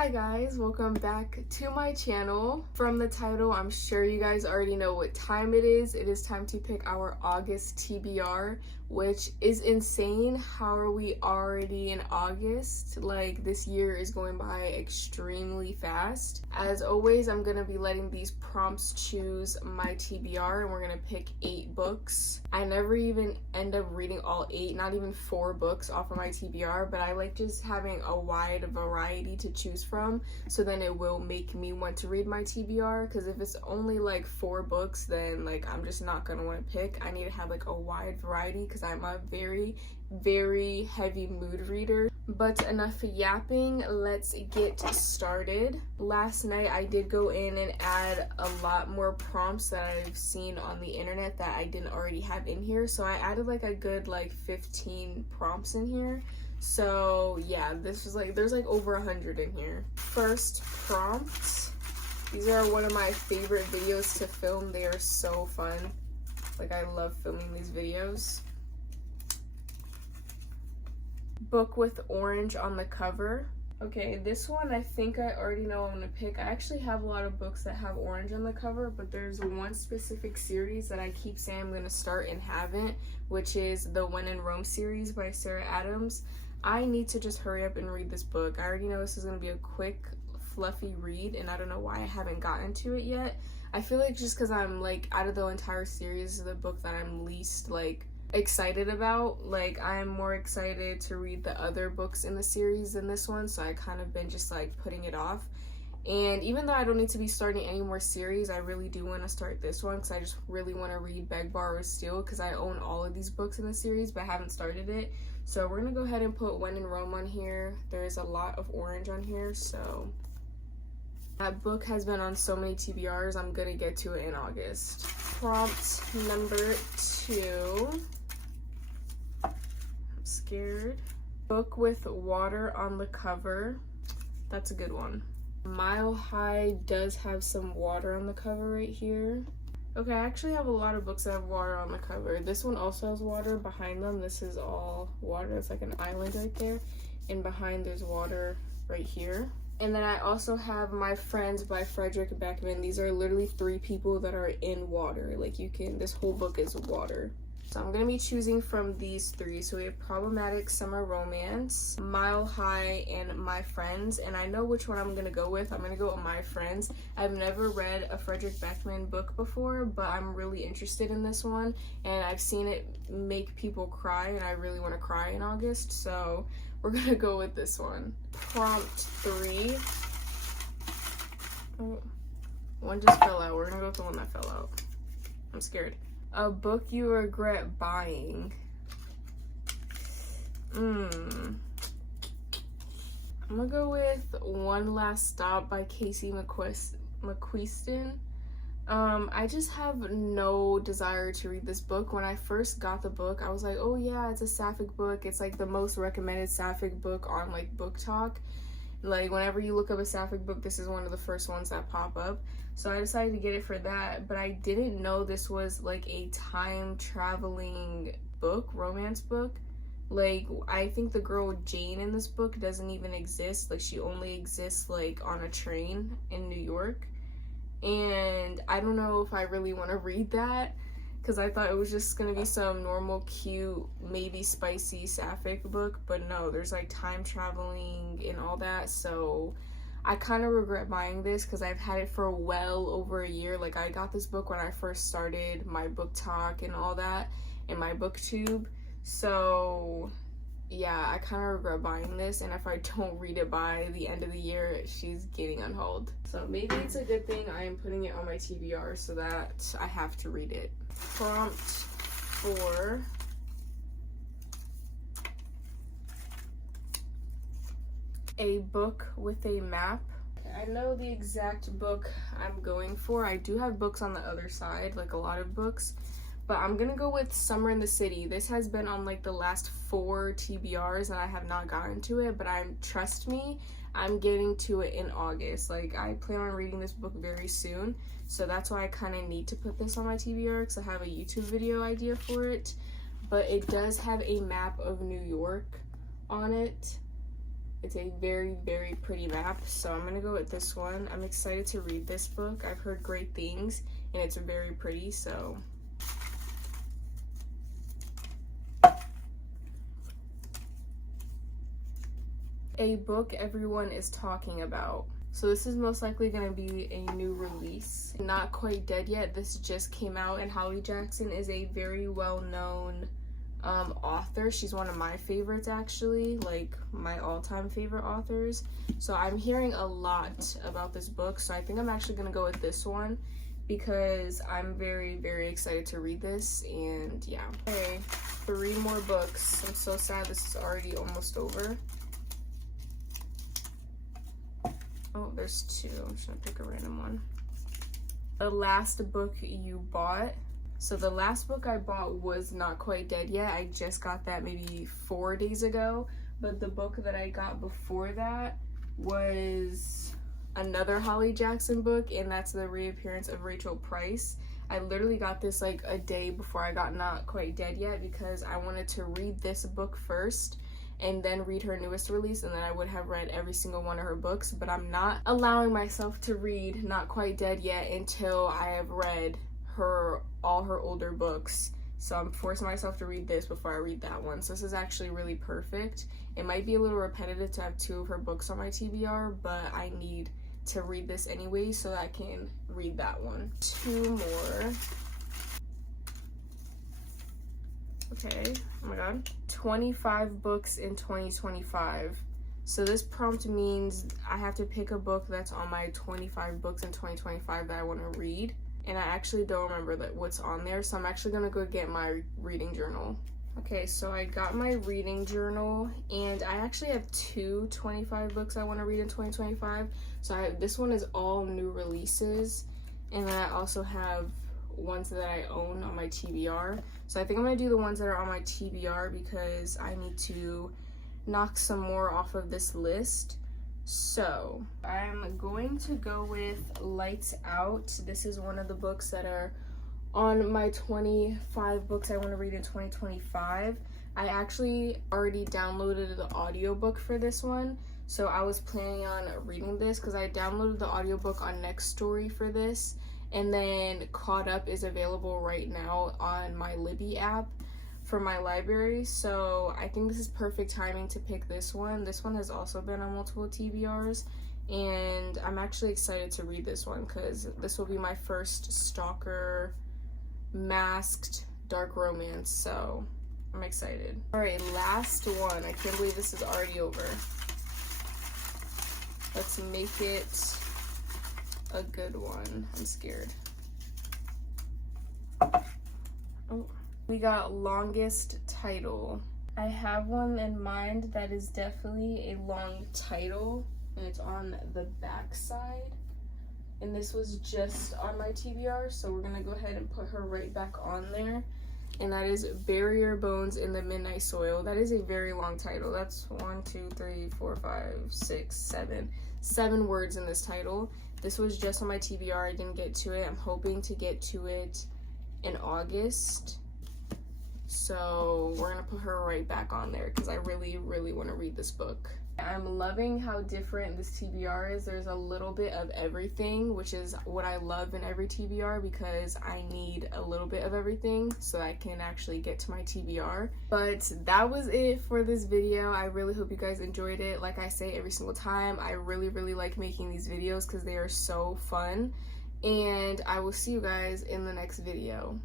Hi guys, welcome back to my channel. From the title, I'm sure you guys already know what time it is. It is time to pick our August TBR, which is insane. How are we already in August? Like, this year is going by extremely fast. As always, I'm gonna be letting these prompts choose my TBR, and we're gonna pick 8 books. I never even end up reading all 8, not even 4 books off of my TBR, but I like just having a wide variety to choose from, so then it will make me want to read my TBR, because if it's only like 4 books, then like I'm just not gonna want to pick. I need to have like a wide variety because I'm a very heavy mood reader. But enough yapping, let's get started. Last night I did go in and add a lot more prompts that I've seen on the internet that I didn't already have in here, so I added like a good 15 prompts in here. So yeah, this was like, there's like over 100 in here. First prompt. These are one of my favorite videos to film. They are so fun. Like, I love filming these videos. Book with orange on the cover. Okay, this one I think I already know what I'm gonna pick. I actually have a lot of books that have orange on the cover, but there's one specific series that I keep saying I'm gonna start and haven't, which is the When in Rome series by Sarah Adams. I need to just hurry up and read this book. I already know this is gonna be a quick, fluffy read, and I don't know why I haven't gotten to it yet. I feel like just because I'm like, out of the entire series, this is the book that I'm least like excited about. Like, I'm more excited to read the other books in the series than this one, so I kind of been just like putting it off. And even though I don't need to be starting any more series, I really do want to start this one because I just really want to read Beg, Borrow, Steal, because I own all of these books in the series but haven't started it. So we're gonna go ahead and put When in Rome on here. There's a lot of orange on here, so that book has been on so many TBRs. I'm gonna get to it in August. Prompt number 2. I'm scared. Book with water on the cover. That's a good one. Mile High does have some water on the cover right here. Okay, I actually have a lot of books that have water on the cover. This one also has water behind them. This is all water. It's like an island right there. And behind there's water right here. And then I also have My Friends by Frederick Beckman. These are literally 3 people that are in water. Like, you can, this whole book is water. So I'm gonna be choosing from these 3. So we have Problematic Summer Romance, Mile High, and My Friends. And I know which one I'm gonna go with. I'm gonna go with My Friends. I've never read a Frederick Beckman book before, but I'm really interested in this one. And I've seen it make people cry, and I really wanna cry in August. So we're gonna go with this one. Prompt 3. Oh, one just fell out. We're gonna go with the one that fell out. I'm scared. A book you regret buying. I'm gonna go with One Last Stop by Casey McQuiston. I just have no desire to read this book. When I first got the book, I was like, oh yeah, it's a sapphic book. It's like the most recommended sapphic book on like Book Talk. Like, whenever you look up a sapphic book, this is one of the first ones that pop up. So I decided to get it for that, but I didn't know this was like a time traveling book, romance book. Like, I think the girl Jane in this book doesn't even exist. Like, she only exists like on a train in New York. And I don't know if I really want to read that, because I thought it was just gonna be some normal, cute, maybe spicy sapphic book, but no, there's like time traveling and all that. So I kind of regret buying this because I've had it for well over a year. Like, I got this book when I first started my Book Talk and all that, and my BookTube. So yeah, I kind of regret buying this, and if I don't read it by the end of the year, she's getting on hold. So maybe it's a good thing I am putting it on my TBR so that I have to read it. Prompt 4. A book with a map. I know the exact book I'm going for. I do have books on the other side, like a lot of books, but I'm gonna go with Summer in the City. This has been on like the last 4 TBRs and I have not gotten to it, but trust me, I'm getting to it in August. Like, I plan on reading this book very soon, so that's why I kind of need to put this on my TBR, because I have a YouTube video idea for it. But it does have a map of New York on it, It's a very, very pretty map, so I'm gonna go with this one. I'm excited to read this book. I've heard great things, and it's very pretty, so. A book everyone is talking about. So this is most likely going to be a new release. Not Quite Dead Yet. This just came out, and Holly Jackson is a very well-known author. She's one of my favorites, actually, like my all-time favorite authors. So I'm hearing a lot about this book, so I think I'm actually going to go with this one because I'm very, very excited to read this. And yeah. Okay, 3 more books. I'm so sad this is already almost over. Oh, there's 2. I'm just gonna pick a random one. The last book you bought. So the last book I bought was Not Quite Dead Yet. I just got that maybe 4 days ago. But the book that I got before that was another Holly Jackson book, and that's the reappearance of Rachel Price. I literally got this like a day before I got Not Quite Dead Yet because I wanted to read this book first and then read her newest release, and then I would have read every single one of her books. But I'm not allowing myself to read Not Quite Dead Yet until I have read all her older books. So I'm forcing myself to read this before I read that one. So this is actually really perfect. It might be a little repetitive to have 2 of her books on my TBR, but I need to read this anyway so I can read that one. 2 more. Okay, oh my god. 25 books in 2025. So this prompt means I have to pick a book that's on my 25 books in 2025 that I want to read. And I actually don't remember what's on there, so I'm actually going to go get my reading journal. Okay, so I got my reading journal, and I actually have 2 25 books I want to read in 2025. So this one is all new releases, and then I also have ones that I own on my TBR. So I think I'm going to do the ones that are on my TBR because I need to knock some more off of this list. So I'm going to go with Lights Out. This is one of the books that are on my 25 books I want to read in 2025. I actually already downloaded the audiobook for this one. So I was planning on reading this because I downloaded the audiobook on Nextory for this. And then Caught Up is available right now on my Libby app for my library. So I think this is perfect timing to pick this one. This one has also been on multiple TBRs. And I'm actually excited to read this one because this will be my first stalker masked dark romance. So I'm excited. All right, last one. I can't believe this is already over. Let's make it a good one. I'm scared. Oh, we got longest title. I have one in mind that is definitely a long title, and it's on the back side. And this was just on my TBR, so we're gonna go ahead and put her right back on there. And that is Bury Your Bones in the Midnight Soil. That is a very long title. That's 1, 2, 3, 4, 5, 6, 7. 7 words in this title. This was just on my TBR. I didn't get to it. I'm hoping to get to it in August. So we're gonna put her right back on there because I really, really want to read this book. I'm loving how different this TBR is. There's a little bit of everything, which is what I love in every TBR because I need a little bit of everything so I can actually get to my TBR. But that was it for this video. I really hope you guys enjoyed it. Like I say every single time, I really, really like making these videos because they are so fun. And I will see you guys in the next video.